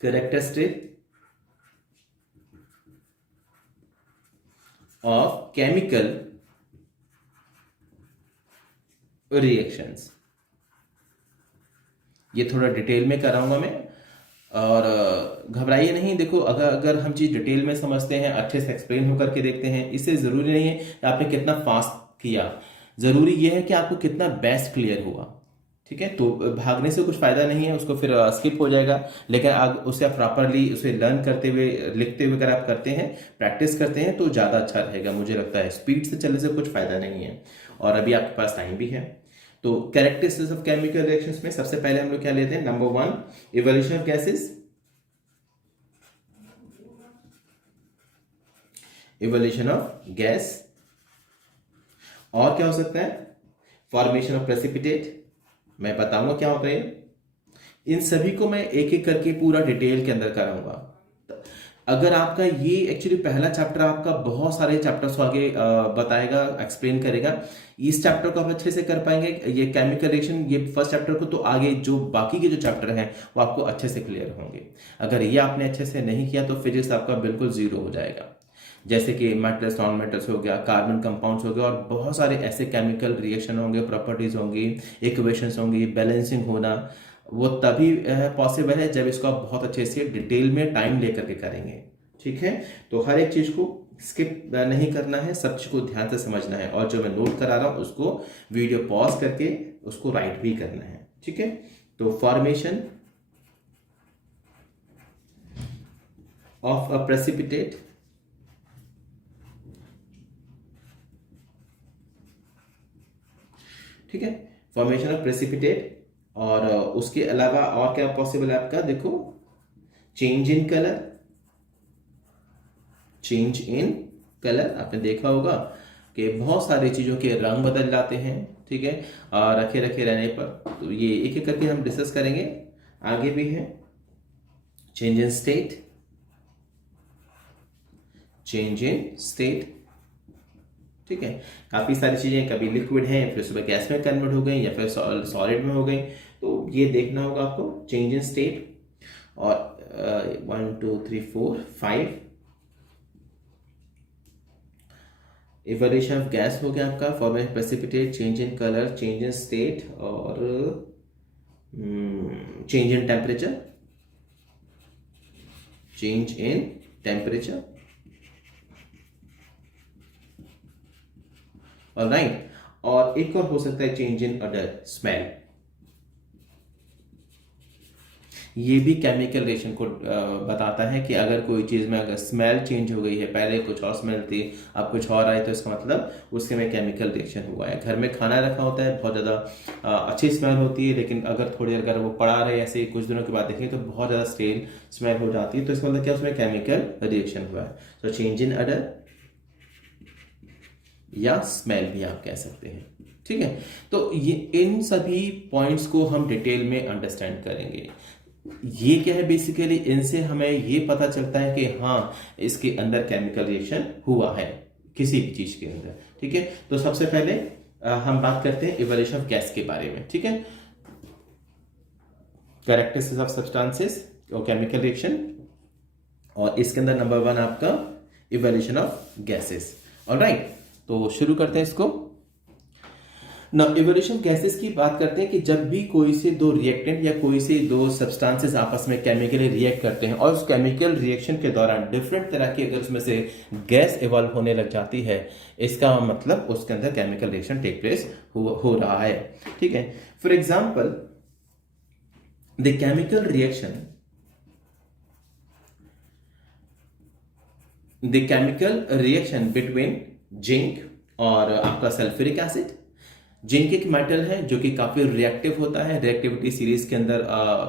कैरेक्टरिस्टिक of chemical reactions, ये थोड़ा डिटेल में कराऊंगा मैं, और घबराइए नहीं। देखो, अगर हम चीज डिटेल में समझते हैं, अच्छे से एक्सप्लेन होकर के देखते हैं, इससे जरूरी नहीं है कि आपने कितना फास्ट किया, जरूरी यह है कि आपको कितना बेस्ट क्लियर हुआ। ठीक है, तो भागने से कुछ फायदा नहीं है, उसको फिर स्किप हो जाएगा। लेकिन आप उसे प्रॉपरली उसे लर्न करते हुए, लिखते हुए अगर आप करते हैं, प्रैक्टिस करते हैं, तो ज़्यादा अच्छा रहेगा। मुझे लगता है स्पीड से चलने से कुछ फायदा नहीं है, और अभी आपके पास टाइम भी है। तो कैरेक्टरिस्टिक्स ऑफ केमिकल रिएक्शंस में सबसे पहले हम लोग क्या लेते हैं, number 1, evolution of gases, evolution of gas. और क्या हो सकता है, फॉर्मेशन ऑफ प्रेसिपिटेट, मैं बताऊंगा क्या होता है। इन सभी को मैं एक एक करके पूरा डिटेल के अंदर कराऊंगा। अगर आपका ये एक्चुअली पहला चैप्टर आपका बहुत सारे चैप्टर्स को आगे बताएगा, एक्सप्लेन करेगा, इस चैप्टर को आप अच्छे से कर पाएंगे, ये केमिकल रिएक्शन, ये फर्स्ट चैप्टर को, तो आगे जो बाकी के जो चैप्टर हैं वो आपको अच्छे से क्लियर होंगे। अगर ये आपने अच्छे से नहीं किया तो फिजिक्स आपका बिल्कुल जीरो हो जाएगा। जैसे कि मेटल्स, नॉन मेटल्स हो गया, कार्बन कंपाउंड्स हो गया, और बहुत सारे ऐसे केमिकल रिएक्शन होंगे, प्रॉपर्टीज होंगी, इक्वेशंस होंगी, बैलेंसिंग होना, वो तभी पॉसिबल है जब इसको आप बहुत अच्छे से डिटेल में टाइम लेकर के करेंगे। ठीक है, तो हर एक चीज को स्किप नहीं करना है, सब चीज को ध्यान से समझना है, और जो मैं नोट करा रहा हूं उसको वीडियो पॉज करके उसको राइट भी करना है। ठीक है, तो फॉर्मेशन ऑफ अ प्रेसिपिटेट, ठीक है, फॉर्मेशन ऑफ प्रेसिपिटेट, और उसके अलावा और क्या पॉसिबल है आपका, देखो, change in colour, change in colour आपने देखा होगा कि बहुत सारी चीजों के रंग बदल जाते हैं। ठीक है, रखे रखे रहने पर, तो ये एक एक करके हम डिस्कस करेंगे। आगे भी है change in state, change in state. ठीक है, काफी सारी चीजें, कभी लिक्विड है फिर सुबह गैस में कन्वर्ट हो गई, या फिर सॉलिड में हो गई, तो ये देखना होगा आपको, चेंज इन स्टेट। और 1 2 3 4 5 इवोल्यूशन ऑफ गैस हो गया आपका, formation precipitate, change in colour, change in state, और change in temperature, change in temperature. Alright, और एक और हो सकता है चेंज इन अडर, स्मेल। ये भी केमिकल रिएक्शन को बताता है कि अगर कोई चीज में अगर स्मेल चेंज हो गई है, पहले कुछ और स्मेल थी अब कुछ और आई, तो इसका मतलब उसके में केमिकल रिएक्शन हुआ है। घर में खाना रखा होता है, बहुत ज़्यादा अच्छी स्मेल होती है, लेकिन अगर थोड़ी देर अगर वो पड़ा रहे ऐसे कुछ दिनों के बाद देखें तो बहुत ज़्यादा स्टेल स्मेल हो जाती है, तो इसका मतलब क्या, उसमें केमिकल रिएक्शन हुआ है। तो चेंज इन अडर या स्मेल भी आप कह सकते हैं। ठीक है, तो ये इन सभी पॉइंट्स को हम डिटेल में अंडरस्टैंड करेंगे। ये क्या है बेसिकली, इनसे हमें ये पता चलता है कि हाँ इसके अंदर केमिकल रिएक्शन हुआ है किसी भी चीज के अंदर। ठीक है, तो सबसे पहले हम बात करते हैं इवोल्यूशन ऑफ गैस के बारे में। ठीक है, कैरेक्टरिस्टिक्स ऑफ सब्सटेंसेस और केमिकल रिएक्शन, और इसके अंदर नंबर 1 आपका इवोल्यूशन ऑफ गैसेस। ऑलराइट, तो शुरू करते हैं इसको ना। इवोल्यूशन गैसेस की बात करते हैं कि जब भी कोई से दो रिएक्टेंट या कोई से दो सब्सटेंसेस आपस में केमिकली रिएक्ट करते हैं और उस केमिकल रिएक्शन के दौरान डिफरेंट तरह की अगर उसमें से गैस इवॉल्व होने लग जाती है, इसका मतलब उसके अंदर केमिकल रिएक्शन टेक प्लेस हो रहा है। ठीक है, for example the chemical reaction between zinc और आपका सल्फ्यूरिक एसिड। जिंक एक मेटल है जो कि काफी रिएक्टिव होता है, रिएक्टिविटी सीरीज के अंदर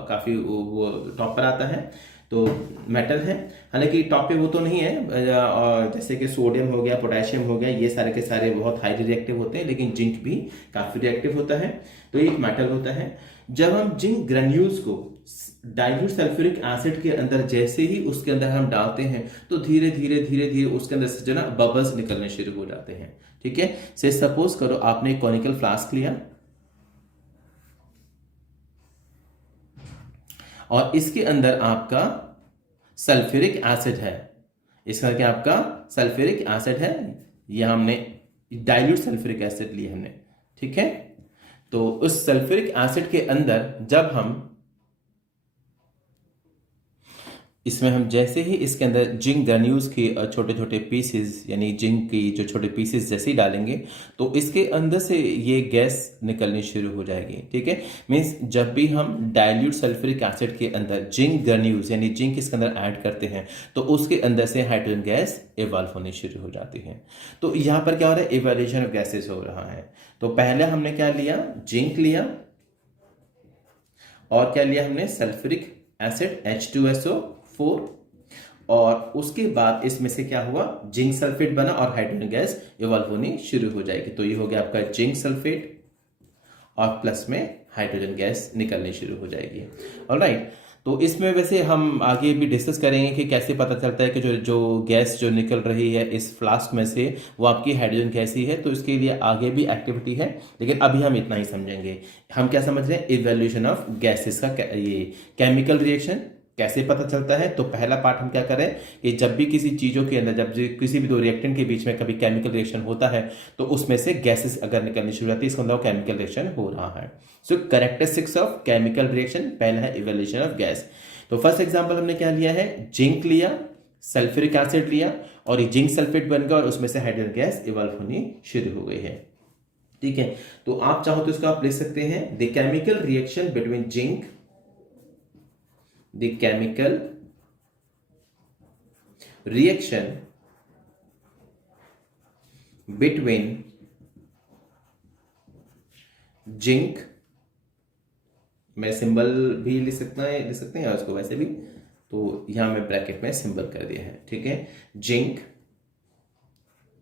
काफी वो टॉप पर आता है, तो मेटल है। हालांकि टॉप पे वो तो नहीं है, जैसे कि सोडियम हो गया, पोटेशियम हो गया, ये सारे के सारे बहुत हाईली रिएक्टिव होते हैं, लेकिन जिंक भी काफी रिएक्टिव होता है, तो ये एक मेटल होता है। जब हम जिंक ग्रेन्यूल्स को डाइल्यूट सल्फ्यूरिक एसिड के अंदर जैसे ही उसके अंदर हम डालते हैं तो धीरे धीरे धीरे धीरे उसके अंदर से जो ना बबल्स निकलने शुरू हो जाते हैं। ठीक है, से सपोज करो आपने एक कॉनिकल फ्लास्क लिया और इसके अंदर आपका सल्फ्यूरिक एसिड है, इसका क्या आपका सल्फ्यूरिक एसिड है, यह हमने डाइल्यूट सल्फ्यूरिक एसिड लिया हमने। ठीक है, तो उस सल्फ्यूरिक एसिड के अंदर जब हम इसमें हम जैसे ही इसके अंदर जिंक ग्रेन्यूल्स की छोटे छोटे पीसेस, यानी जिंक की जो छोटे पीसेस जैसे ही डालेंगे तो इसके अंदर से ये गैस निकलनी शुरू हो जाएगी। ठीक है, मीन्स जब भी हम डाइल्यूट सल्फ्यूरिक एसिड के अंदर जिंक ग्रेन्यूल्स यानी जिंक इसके अंदर ऐड करते हैं तो उसके अंदर से हाइड्रोजन गैस इवॉल्व होनी शुरू हो जाती है। तो यहाँ पर क्या हो रहा है, इवोल्यूशन ऑफ गैसेस हो रहा है। तो पहले हमने क्या लिया, जिंक लिया, और क्या लिया हमने, सल्फ्यूरिक एसिड H2SO4, और उसके बाद इसमें से क्या हुआ, जिंक सल्फेट बना और हाइड्रोजन गैस इवॉल्व होनी शुरू हो जाएगी। तो ये हो गया आपका जिंक सल्फेट और प्लस में हाइड्रोजन गैस निकलनी शुरू हो जाएगी। ऑलराइट, तो इसमें वैसे हम आगे भी डिस्कस करेंगे कि कैसे पता चलता है कि जो गैस जो निकल रही है इस फ्लास्क में से वो आपकी हाइड्रोजन गैस ही है। तो इसके लिए आगे भी एक्टिविटी है, लेकिन अभी हम इतना ही समझेंगे। हम क्या समझ रहे हैं, इवोल्यूशन ऑफ गैसेस का ये केमिकल रिएक्शन कैसे पता चलता है। तो पहला पार्ट हम क्या करें कि जब भी किसी चीजों के अंदर, जब किसी भी दो रिएक्टेंट के बीच में कभी केमिकल रिएक्शन होता है तो उसमें से गैसेस अगर निकलनी शुरू होती है, इसका मतलब केमिकल रिएक्शन हो रहा है। सो कैरेक्टरिस्टिक्स ऑफ केमिकल रिएक्शन, पहला है इवोल्यूशन ऑफ गैस। तो फर्स्ट एग्जांपल हमने क्या लिया है, जिंक लिया, सल्फ्यूरिक एसिड लिया और ये जिंक सल्फेट बन गया और उसमें से हाइड्रोजन गैस इवॉल्व होनी शुरू हो गई है। ठीक है, तो आप चाहो तो इसको आप लिख सकते हैं, the chemical reaction between zinc, the chemical reaction between zinc, मैं सिंबल भी लिख सकते हैं उसको वैसे भी, तो यहां मैं ब्रैकेट में सिंबल कर दिया है। ठीक है, जिंक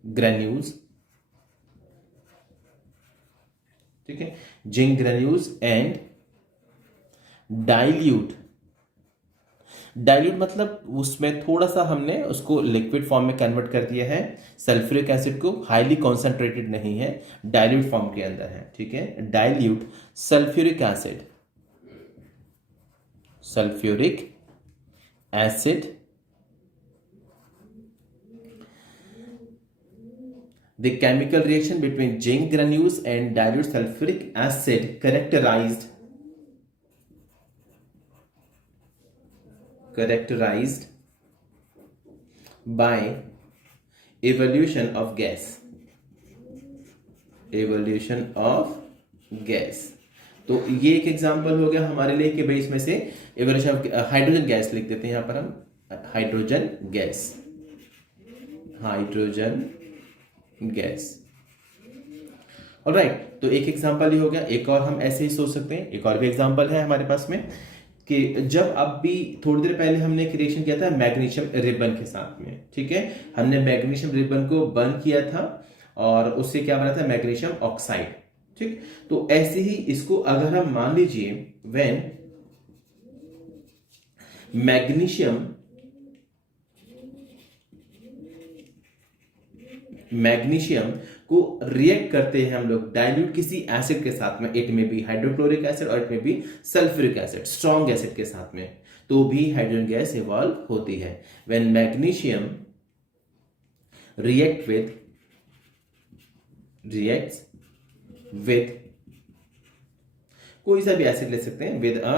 ग्रेन्यूल्स, ठीक है, जिंक ग्रेन्यूल्स एंड डाइल्यूट मतलब उसमें थोड़ा सा हमने उसको लिक्विड फॉर्म में कन्वर्ट कर दिया है, सल्फ्यूरिक एसिड को, हाईली कॉन्सेंट्रेटेड नहीं है, डाइल्यूट फॉर्म के अंदर है। ठीक है, dilute sulphuric acid the chemical reaction between zinc granules and dilute sulphuric acid characterized by evolution of gas, तो ये एक एग्जांपल हो गया हमारे लिए कि भाई इसमें से एवोल्यूशन ऑफ हाइड्रोजन गैस लिख देते हैं यहां पर हम, हाइड्रोजन गैस। ऑलराइट, तो एक एग्जांपल ही हो गया। एक और हम ऐसे ही सोच सकते हैं, एक और भी एग्जांपल है हमारे पास में कि जब अब भी थोड़ी देर पहले हमने एक रिएक्शन किया था मैग्नीशियम रिबन के साथ में। ठीक है, हमने मैग्नीशियम रिबन को बर्न किया था और उससे क्या बना था, मैग्नीशियम ऑक्साइड। ठीक, तो ऐसे ही इसको अगर हम मान लीजिए व्हेन मैग्नीशियम को रिएक्ट करते हैं हम लोग डाइल्यूट किसी एसिड के साथ में, इट में भी हाइड्रोक्लोरिक एसिड और इट में भी सल्फ्यूरिक एसिड, स्ट्रॉन्ग एसिड के साथ में, तो भी हाइड्रोजन गैस इवॉल्व होती है। व्हेन मैग्नीशियम reacts with कोई सा भी एसिड ले सकते हैं, विद अ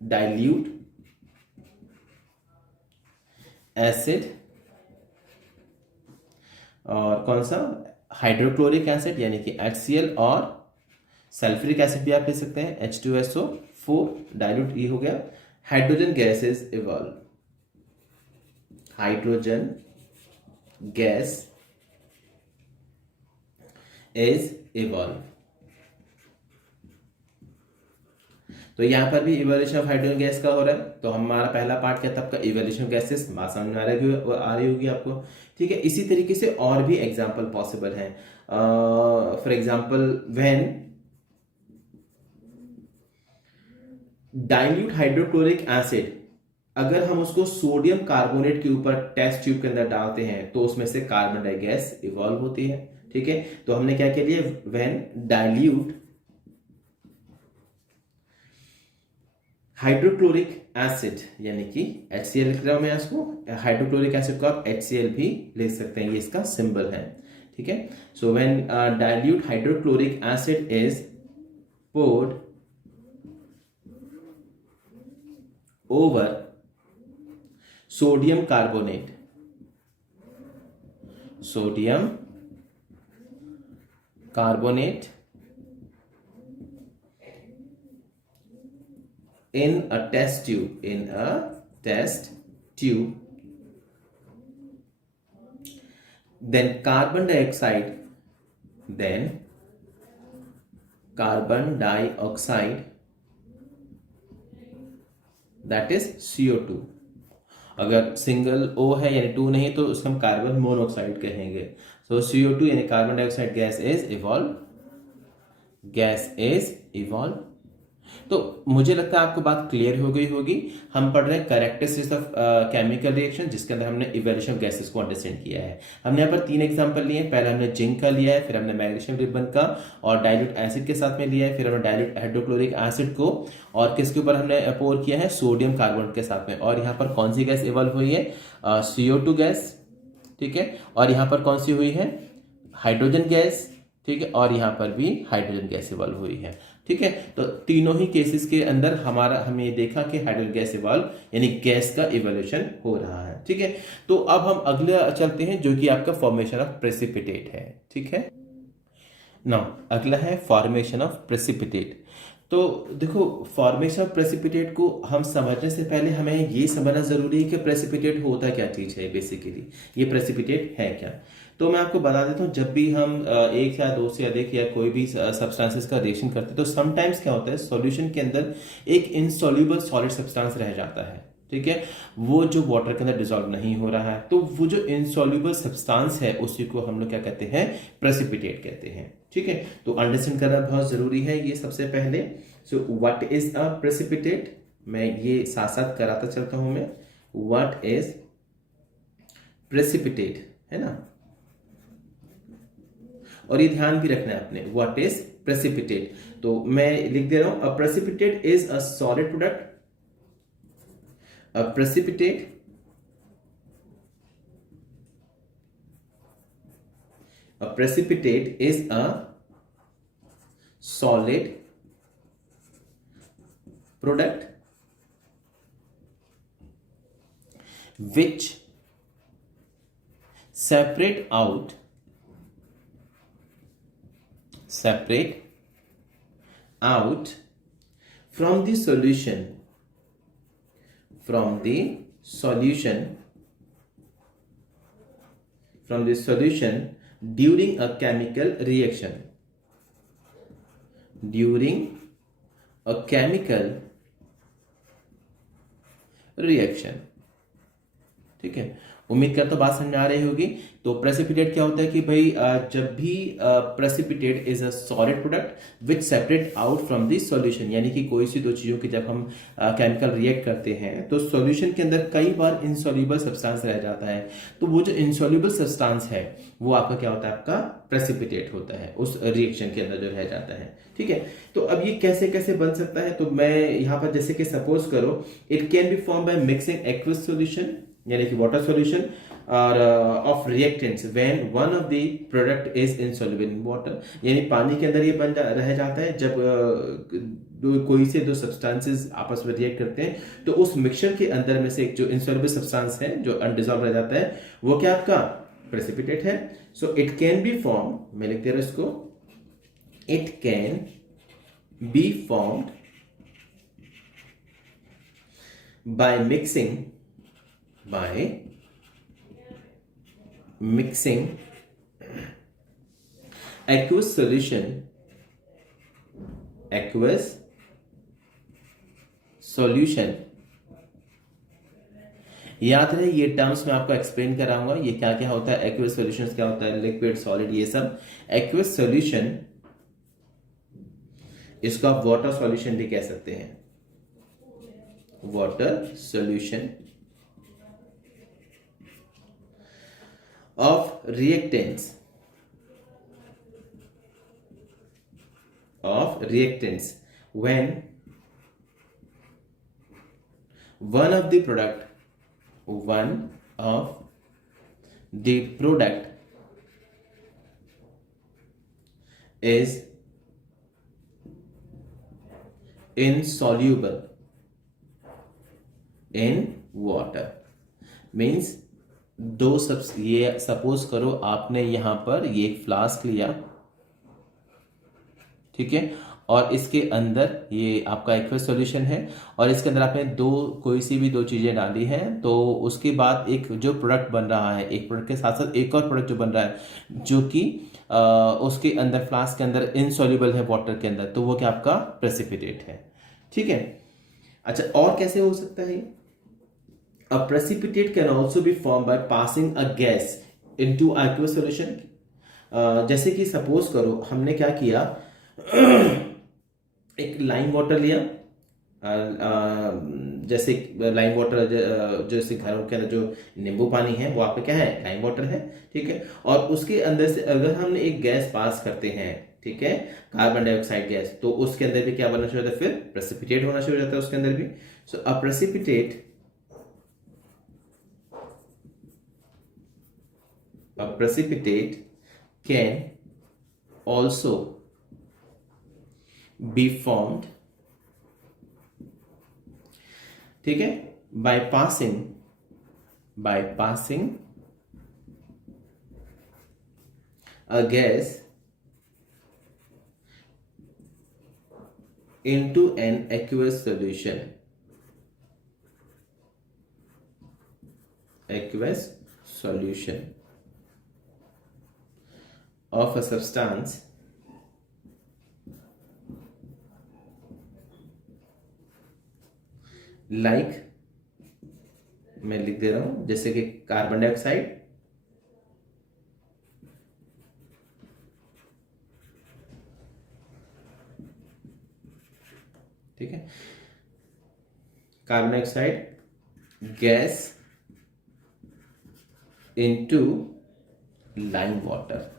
डाइल्यूट एसिड, और कौन सा, हाइड्रोक्लोरिक एसिड यानी कि HCl, और सल्फ्यूरिक एसिड भी आप ले सकते हैं H2SO4 डाइल्यूट, ये हो गया। Hydrogen gas is evolve, hydrogen gas is evolve. तो यहां पर भी इवोल्यूशन ऑफ हाइड्रोजन गैस का हो रहा है। तो हमारा पहला पार्ट क्या था आपका, इवोल्यूशन ऑफ गैसेस, बात समझ में आ रही होगी आपको, ठीक है। इसी तरीके से और भी एग्जांपल पॉसिबल हैं। For example when dilute hydrochloric acid, अगर हम उसको सोडियम कार्बोनेट के ऊपर टेस्ट ट्यूब के अंदर डालते हैं तो उसमें से कार्बन डाई गैस इवॉल्व होती है, ठीक है। तो हमने क्या किया, व्हेन डाइल्यूट हाइड्रोक्लोरिक एसिड यानी कि HCl लिख रहा हूं मैं इसको, हाइड्रोक्लोरिक एसिड को आप HCl भी लिख सकते हैं, ये इसका सिंबल है, ठीक है। So when dilute hydrochloric acid is poured over sodium carbonate, sodium carbonate in a test tube, then carbon dioxide that is CO2, अगर सिंगल O है यानी 2 नहीं तो उसको हम कार्बन मोनोऑक्साइड कहेंगे। सो CO2 यानी carbon dioxide gas is evolve. तो मुझे लगता है आपको बात क्लियर हो गई होगी। हम पढ़ रहे हैं कैरेक्टरिस्टिक्स ऑफ केमिकल रिएक्शन, जिसके अंदर हमने इवोल्यूशन ऑफ गैसेस को अंडरस्टैंड किया है। हमने यहाँ पर 3 एग्जांपल लिए हैं। पहले हमने जिंक का लिया है, फिर हमने मैग्नीशियम रिबन का और डाइल्यूट एसिड के साथ में लिया है, फिर हमने डाइल्यूट हाइड्रोक्लोरिक एसिड को और किसके ऊपर हमने पोर किया है, सोडियम कार्बोनेट के साथ में। और यहाँ पर कौन सी गैस इवॉल्व हुई है, CO2 गैस, ठीक है। और यहाँ पर कौन सी हुई है, हाइड्रोजन गैस, ठीक है। और यहाँ पर भी हाइड्रोजन गैस इवॉल्व हुई है, ठीक है। तो तीनों ही केसेस के अंदर हमें देखा कि हाइड्रोजन गैस इवॉल्व यानी गैस का इवोल्यूशन हो रहा है, ठीक है। तो अब हम अगले चलते हैं जो कि आपका फॉर्मेशन ऑफ प्रेसिपिटेट है, ठीक है। नाउ अगला है फॉर्मेशन ऑफ प्रेसिपिटेट। तो देखो, फॉर्मेशन ऑफ प्रेसिपिटेट को हम समझने से पहले हमें ये समझना जरूरी है कि प्रेसिपिटेट होता क्या चीज है, बेसिकली ये प्रेसिपिटेट है क्या। तो मैं आपको बता देता हूँ, जब भी हम एक या दो से अधिक या कोई भी सब्सटेंसेस का रिएक्शन करते हैं तो समटाइम्स क्या होता है, सॉल्यूशन के अंदर एक इनसॉल्युबल सॉलिड सब्सटेंस रह जाता है, ठीक है। वो जो वाटर के अंदर डिसॉल्व नहीं हो रहा है, तो वो जो इनसॉल्युबल सब्सटेंस है उसी को हम लोग क्या कहते हैं, प्रेसिपिटेट कहते हैं, ठीक है। तो अंडरस्टैंड करना बहुत जरूरी है ये सबसे पहले। So what is a precipitate, मैं ये साथ साथ कराता चलता हूं मैं। व्हाट इज प्रेसिपिटेट, है ना, और ये ध्यान भी रखना है आपने, व्हाट इज प्रेसिपिटेट। तो मैं लिख दे रहा हूं, a precipitate is a solid product, a precipitate is a solid product which separate out from the solution during a chemical reaction, ठीक है। उम्मीद करता हूँ बात समझ में आ रही होगी। तो प्रेसिपिटेट क्या होता है कि भाई जब भी precipitate is a solid product which separate out from the solution, यानी कि कोई सी दो चीज़ों की जब हम केमिकल रिएक्ट करते हैं तो सॉल्यूशन के अंदर कई बार इनसॉल्युबल सब्सटेंस रह जाता है, तो वो जो इनसॉल्युबल सब्सटेंस है वो आपका क्या होता है, आपका प्रेसिपिटेट होता है उस रिएक्शन के अंदर जो रह जाता है। ठीक है, तो अब ये कैसे कैसे बन सकता है, तो मैं यहाँ पर जैसे कि सपोज करो it can be form by mixing aqueous solution यानी कि वाटर सॉल्यूशन और of reactants when one of the product is insoluble in water, यानी पानी के अंदर ये रह जाता है जब कोई से दो सब्सटेंसेस आपस में रिएक्ट करते हैं, तो उस मिक्सचर के अंदर में से एक जो इनसॉल्युबल सब्सटेंस है जो अनडिजॉल्व रह जाता है वो क्या आपका प्रेसिपिटेट है। So it can be form, मैं लिख दे रहा हूं इसको, it can be formed by mixing aqueous solution याद रहे ये टर्म्स मैं आपको एक्सप्लेन कराऊंगा, ये क्या क्या होता है, एक्वस सॉल्यूशंस क्या होता है, लिक्विड सॉलिड ये सब। एक्वस सॉल्यूशन इसको आप वाटर सॉल्यूशन भी कह सकते हैं, water solution of reactants when one of the product is insoluble in water, means दो सब, ये सपोज करो आपने यहां पर ये एक फ्लास्क लिया, ठीक है, और इसके अंदर ये आपका एक्वस सॉल्यूशन है और इसके अंदर आपने कोई सी भी दो चीजें डाली हैं, तो उसके बाद एक जो प्रोडक्ट बन रहा है, एक प्रोडक्ट के साथ साथ एक और प्रोडक्ट जो बन रहा है जो कि उसके अंदर फ्लास्क के अंदर इनसॉल्युबल है वाटर के अंदर, तो वो क्या आपका प्रेसिपिटेट है। ठीक है, अच्छा और कैसे हो सकता है? A precipitate can also be formed by passing a gas into aqueous solution. जैसे कि सपोज करो हमने क्या किया, एक लाइम वाटर लिया, जैसे लाइम वाटर जैसे घरों के अंदर जो नींबू पानी है वो आपका क्या है, लाइम वाटर है, ठीक है, और उसके अंदर से अगर हमने एक गैस पास करते हैं, ठीक है, कार्बन डाइऑक्साइड गैस, तो उसके अंदर भी क्या बनना शुरू होता है, फिर प्रेसिपिटेट होना शुरू हो जाता है उसके अंदर भी। सो अ precipitate can also be formed, ठीक है, by passing a gas into an aqueous solution of a substance like, मैं लिख दे रहा हूं जैसे कि कार्बन डाइऑक्साइड, ठीक है, carbon dioxide gas into lime water,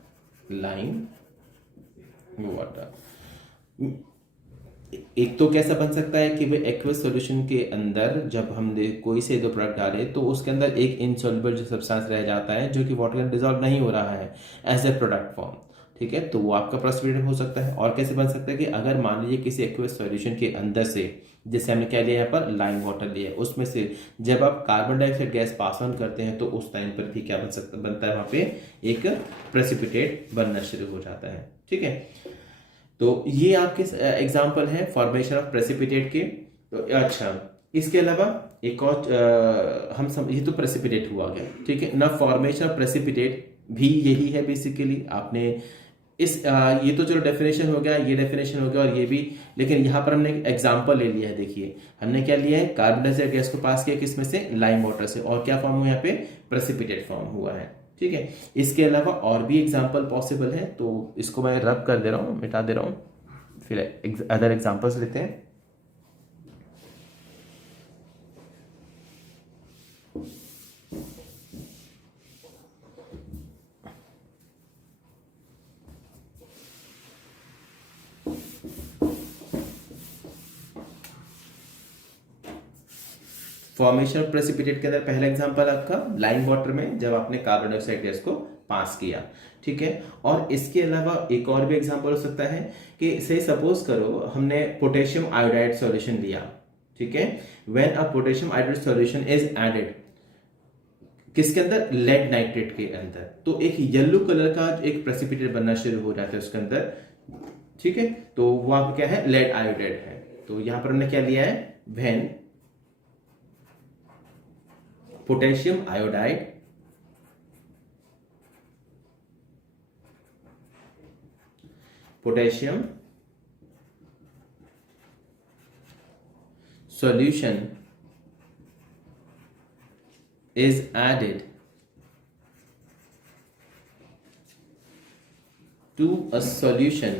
एक तो कैसा बन सकता है कि भाई एक्वस सॉल्यूशन के अंदर जब हम कोई से दो प्रोडक्ट डाले तो उसके अंदर एक इनसॉल्युबल जो सब्सटेंस रह जाता है जो कि वाटर में डिजॉल्व नहीं हो रहा है एज ए प्रोडक्ट फॉर्म, ठीक है, तो वो आपका प्रेसिपिटेट हो सकता है। और कैसे बन सकता है कि अगर मान लीजिए किसी एक्वस सॉल्यूशन के अंदर से, जैसे हमने क्या लिया यहाँ पर, लाइम वाटर लिया, उसमें से जब आप carbon dioxide gas pass on करते हैं तो उस टाइम पर भी क्या बनता है, वहां पे एक प्रेसिपिटेट बनना शुरू हो जाता है। ठीक है, तो ये आपके एग्जाम्पल है फॉर्मेशन ऑफ प्रेसिपिटेट के। तो अच्छा, इसके अलावा एक और ये तो प्रेसिपिटेट हुआ गया, ठीक है ना। फॉर्मेशन ऑफ प्रेसिपिटेट भी यही है बेसिकली, आपने ये तो चलो डेफिनेशन हो गया, ये डेफिनेशन हो गया और ये भी, लेकिन यहाँ पर हमने एक एग्जांपल ले लिया है। देखिए हमने क्या लिया है, कार्बन डाइऑक्साइड गैस को पास किया किस में से, लाइम वाटर से, और क्या फॉर्म हुआ यहाँ पे, प्रेसिपिटेट फॉर्म हुआ है। ठीक है, इसके अलावा और भी एग्जाम्पल पॉसिबल है, तो इसको मैं रब कर दे रहा हूँ, मिटा दे रहा हूँ, फिर अदर एग्जाम्पल्स लेते हैं। फॉर्मेशन ऑफ प्रेसिपिटेट के अंदर पहला एग्जांपल आपका लाइम वाटर में, जब आपने कार्बन डाइऑक्साइड गैस को पास किया। ठीक है, और इसके अलावा एक और भी एग्जांपल हो सकता है कि से सपोज करो हमने पोटेशियम आयोडाइड सॉल्यूशन लिया। ठीक है, when a potassium iodide solution is added किसके अंदर, लेड नाइट्रेट के अंदर, तो एक येलो कलर का एक प्रेसिपिटेट बनना शुरू हो जाता है उसके अंदर। ठीक है, तो वहां पर क्या है, लेड आयोडाइड है। तो यहां पर हमने क्या लिया है, when potassium iodide solution is added to a solution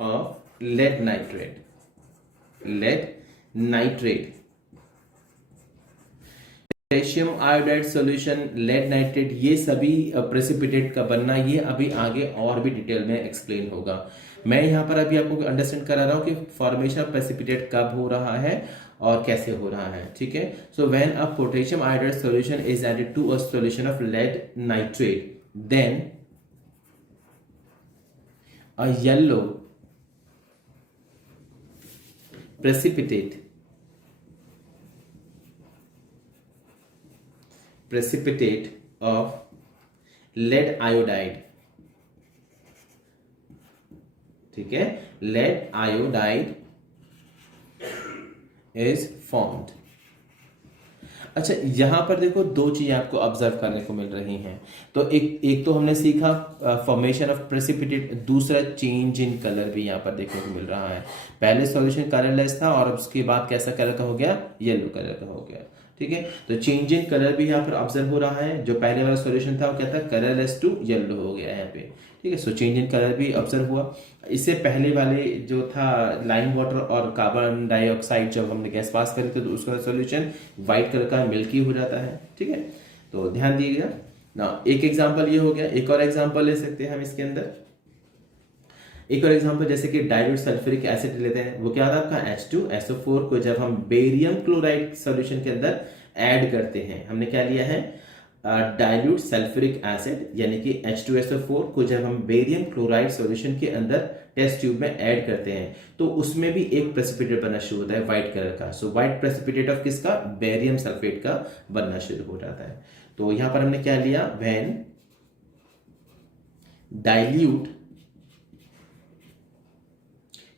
of lead nitrate potassium iodide solution, lead nitrate, ये सभी प्रेसिपिटेट का बनना, ये अभी आगे और भी डिटेल में एक्सप्लेन होगा। मैं यहाँ पर अभी आपको अंडरस्टैंड करा रहा हूँ कि फॉर्मेशन ऑफ प्रेसिपिटेट कब हो रहा है और कैसे हो रहा है। ठीक है, so when a potassium iodide solution is added to a solution of lead nitrate, then a yellow precipitate of lead iodide, ठीक है, lead iodide is formed। अच्छा, यहां पर देखो दो चीजें आपको ऑब्जर्व करने को मिल रही हैं। तो एक तो हमने सीखा फॉर्मेशन ऑफ प्रेसिपिटेट, दूसरा चेंज इन कलर भी यहां पर देखने को मिल रहा है। पहले सॉल्यूशन कलरलेस था और उसके बाद कैसा कलर का हो गया, येलो कलर का हो गया। ठीक है, तो चेंज इन कलर भी यहाँ पर ऑब्जर्व हो रहा है। जो पहले वाला सॉल्यूशन था वो क्या था, कलरलेस टू येलो हो गया यहाँ पे। ठीक है, सो चेंज इन कलर भी ऑब्जर्व हुआ। इससे पहले वाले जो था लाइम वाटर और कार्बन डाइऑक्साइड, जब हमने गैस पास करी थी तो उसका सॉल्यूशन व्हाइट कलर का मिल्की हो जाता है। ठीक है, तो ध्यान दीजिएगा ना। एक एग्जाम्पल ये हो गया, एक और एग्जाम्पल ले सकते हैं हम इसके अंदर। एक और एग्जांपल जैसे कि डाइल्यूट सल्फ्यूरिक एसिड लेते हैं, वो क्या था आपका H2SO4 को जब हम बेरियम क्लोराइड सॉल्यूशन के अंदर ऐड करते हैं, हमने क्या लिया है, डाइल्यूट सल्फ्यूरिक एसिड, यानी कि H2SO4 को जब हम बेरियम क्लोराइड सॉल्यूशन के अंदर टेस्ट ट्यूब में ऐड करते हैं तो उसमें भी एक प्रेसिपिटेट बनना शुरू होता है व्हाइट कलर का। सो व्हाइट प्रेसिपिटेट ऑफ किसका, बेरियम सल्फेट का बनना शुरू हो जाता है। तो यहां पर हमने क्या लिया, व्हेन डाइल्यूट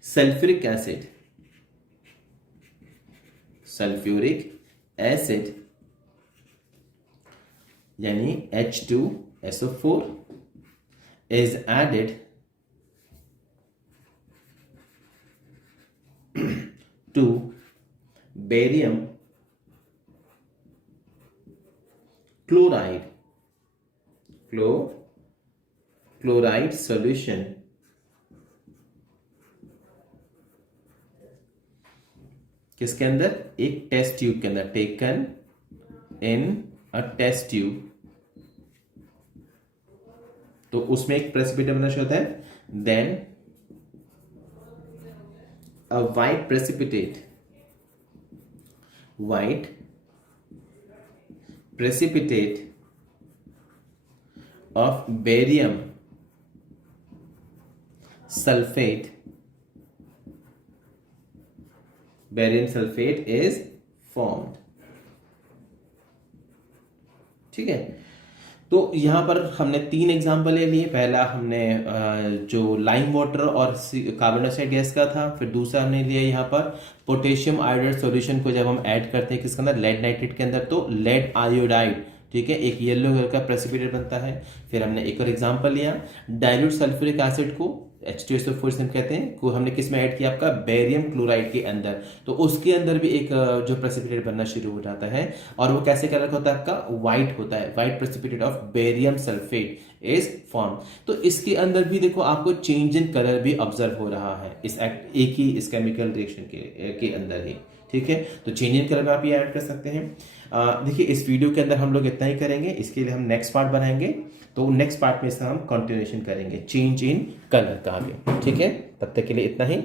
सल्फ्यूरिक एसिड यानी H2SO4 is added to barium chloride solution किसके अंदर, एक टेस्ट ट्यूब के अंदर, taken in a test tube, तो उसमें एक प्रेसिपिटेट बनना शुरू होता है। Then a white precipitate of barium sulphate is formed. ठीक है, तो यहां पर हमने 3 एग्जाम्पल ले लिए। पहला हमने जो लाइम वाटर और कार्बन डाइऑक्साइड गैस का था, फिर दूसरा हमने लिया यहाँ पर पोटेशियम आयोडाइड सॉल्यूशन को जब हम ऐड करते हैं किसके अंदर, लेड नाइट्रेट के अंदर, तो लेड आयोडाइड ठीक है, एक येलो कलर का प्रेसिपिटेट बनता है। फिर हमने एक और एग्जांपल लिया, डाइल्यूट सल्फ्यूरिक एसिड को H2SO4 हम कहते हैं, को हमने किस में ऐड किया, आपका बेरियम क्लोराइड के अंदर, तो उसके अंदर भी एक जो प्रेसिपिटेट बनना शुरू हो जाता है, और वो कैसे कलर का होता है, आपका व्हाइट होता है, white precipitate of barium sulphate is form. तो इसके अंदर भी देखो आपको चेंज इन कलर भी ऑब्जर्व हो रहा है एक ही इस केमिकल रिएक्शन के अंदर ही, ठीक है। तो चेंज इन कलर में आप ये ऐड कर सकते हैं। देखिए इस वीडियो के अंदर हम लोग इतना ही करेंगे, इसके लिए हम नेक्स्ट पार्ट बनाएंगे, तो नेक्स्ट पार्ट में इसका हम कंटिन्यूएशन करेंगे चेंज इन कलर का भी, ठीक है। तब तक के लिए इतना ही।